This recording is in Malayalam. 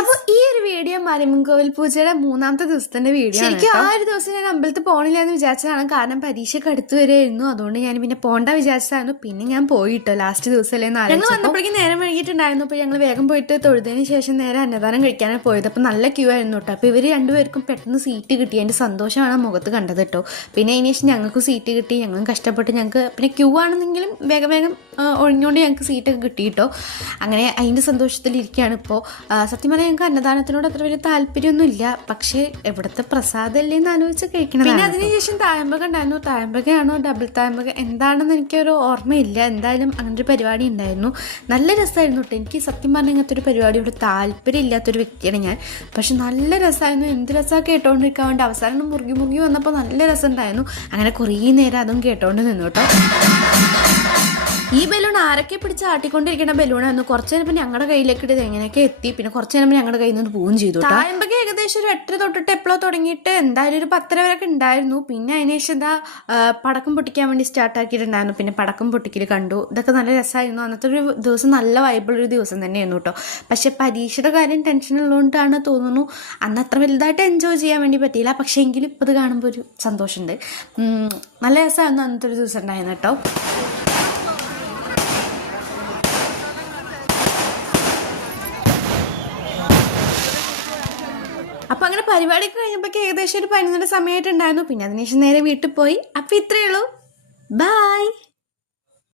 അപ്പോൾ ഈ ഒരു വീഡിയോ മരിയമ്മൻകോവിൽ പൂജയുടെ 3ാമത്തെ ദിവസത്തിന്റെ വീഡിയോ. ശരിക്കും ആ ഒരു ദിവസം ഞാൻ അമ്പലത്തിൽ പോകണില്ല എന്ന് വിചാരിച്ചതാണ്. കാരണം പരീക്ഷയ്ക്ക് അടുത്ത് വരെയായിരുന്നു. അതുകൊണ്ട് ഞാൻ പിന്നെ പോകണ്ട വിചാരിച്ചതായിരുന്നു. പിന്നെ ഞാൻ പോയിട്ടോ ലാസ്റ്റ് ദിവസമല്ലേ. ഞങ്ങൾ വന്നപ്പോഴേക്കും നേരം വൈകിട്ടുണ്ടായിരുന്നു. അപ്പോൾ ഞങ്ങൾ വേഗം പോയിട്ട് തൊഴുതിന് ശേഷം നേരെ അന്നദാനം കഴിക്കാനാണ് പോയത്. അപ്പോൾ നല്ല ക്യൂ ആയിരുന്നു കേട്ടോ. അപ്പോൾ ഇവർ രണ്ടുപേർക്കും പെട്ടെന്ന് സീറ്റ് കിട്ടി. എൻ്റെ സന്തോഷമാണ് മുഖത്ത് കണ്ടത് കേട്ടോ. പിന്നെ അതിന് ശേഷം ഞങ്ങൾക്ക് സീറ്റ് കിട്ടി. ഞങ്ങളും കഷ്ടപ്പെട്ട് ഞങ്ങൾക്ക് പിന്നെ ക്യൂ ആണെന്നെങ്കിലും വേഗം വേഗം ഒഴിഞ്ഞുകൊണ്ട് ഞങ്ങൾക്ക് സീറ്റൊക്കെ കിട്ടി കേട്ടോ. അങ്ങനെ അതിൻ്റെ സന്തോഷത്തിലിരിക്കുകയാണ് ഇപ്പോൾ. സത്യം പറഞ്ഞാൽ ഞങ്ങൾക്ക് അന്നദാനത്തിനോട് അത്ര വലിയ താല്പര്യമൊന്നുമില്ല. പക്ഷേ എവിടുത്തെ പ്രസാദമല്ലേ എന്ന് ആലോചിച്ച് കഴിക്കണം. പിന്നെ അതിനുശേഷം തായമ്പക ഉണ്ടായിരുന്നു. തായമ്പകയാണോ ഡബിൾ തായമ്പക എന്താണെന്ന് എനിക്കൊരു ഓർമ്മയില്ല. എന്തായാലും അങ്ങനെ ഒരു പരിപാടി ഉണ്ടായിരുന്നു. നല്ല രസമായിരുന്നു കേട്ടോ. എനിക്ക് സത്യം പറഞ്ഞാൽ ഇങ്ങനത്തെ ഒരു പരിപാടിയോട് താല്പര്യം ഇല്ലാത്തൊരു വ്യക്തിയാണ് ഞാൻ. പക്ഷെ നല്ല രസമായിരുന്നു. എന്ത് രസമാണ് കേട്ടോണ്ടിരിക്കാൻ വേണ്ടി. അവസാനം മുറുകി വന്നപ്പോൾ നല്ല രസമുണ്ടായിരുന്നു. അങ്ങനെ കുറേ നേരം അതും കേട്ടോണ്ട് നിന്നു കേട്ടോ. ഈ ബലൂൺ ആരൊക്കെ പിടിച്ച് ആട്ടിക്കൊണ്ടിരിക്കുന്ന ബലൂണായിരുന്നു. കുറച്ച് നേരം ഞങ്ങളുടെ കയ്യിലേക്ക് ഇട്ടത് എങ്ങനെയൊക്കെ എത്തി. പിന്നെ കുറച്ച് നേരം ഞങ്ങളുടെ കയ്യിൽ നിന്ന് പോവുകയും ചെയ്തു. തായമ്പക ഏകദേശം ഒരു 8 തൊട്ടിട്ട് എപ്പോഴോ തുടങ്ങിയിട്ട് എന്തായാലും ഒരു 10 വരെയൊക്കെ ഉണ്ടായിരുന്നു. പിന്നെ അതിന് ശേഷം എന്താ പടക്കം പൊട്ടിക്കാൻ വേണ്ടി സ്റ്റാർട്ടാക്കിയിട്ടുണ്ടായിരുന്നു. പിന്നെ പടക്കം പൊട്ടിക്കൽ കണ്ടു. ഇതൊക്കെ നല്ല രസമായിരുന്നു. അന്നത്തെ ഒരു ദിവസം നല്ല വൈബിളൊരു ദിവസം തന്നെയായിരുന്നു കേട്ടോ. പക്ഷെ പരീക്ഷയുടെ കാര്യം ടെൻഷൻ ഉള്ളതുകൊണ്ടാണ് തോന്നുന്നു അന്ന് അത്ര വലുതായിട്ട് എൻജോയ് ചെയ്യാൻ വേണ്ടി പറ്റിയില്ല. പക്ഷേ എങ്കിലും ഇപ്പോൾ ഇത് കാണുമ്പോൾ ഒരു സന്തോഷമുണ്ട്. നല്ല രസമായിരുന്നു അന്നത്തെ ഒരു ദിവസം ഉണ്ടായിരുന്നു കേട്ടോ. അപ്പോൾ അങ്ങനെ പരിപാടിയൊക്കെ കഴിഞ്ഞപ്പോഴേക്ക് ഏകദേശം ഒരു 11 സമയമായിട്ടുണ്ടായിരുന്നു. പിന്നെ അതിനുശേഷം നേരെ വീട്ടിൽ പോയി. അപ്പോൾ ഇത്രയേ ഉള്ളൂ. ബൈ.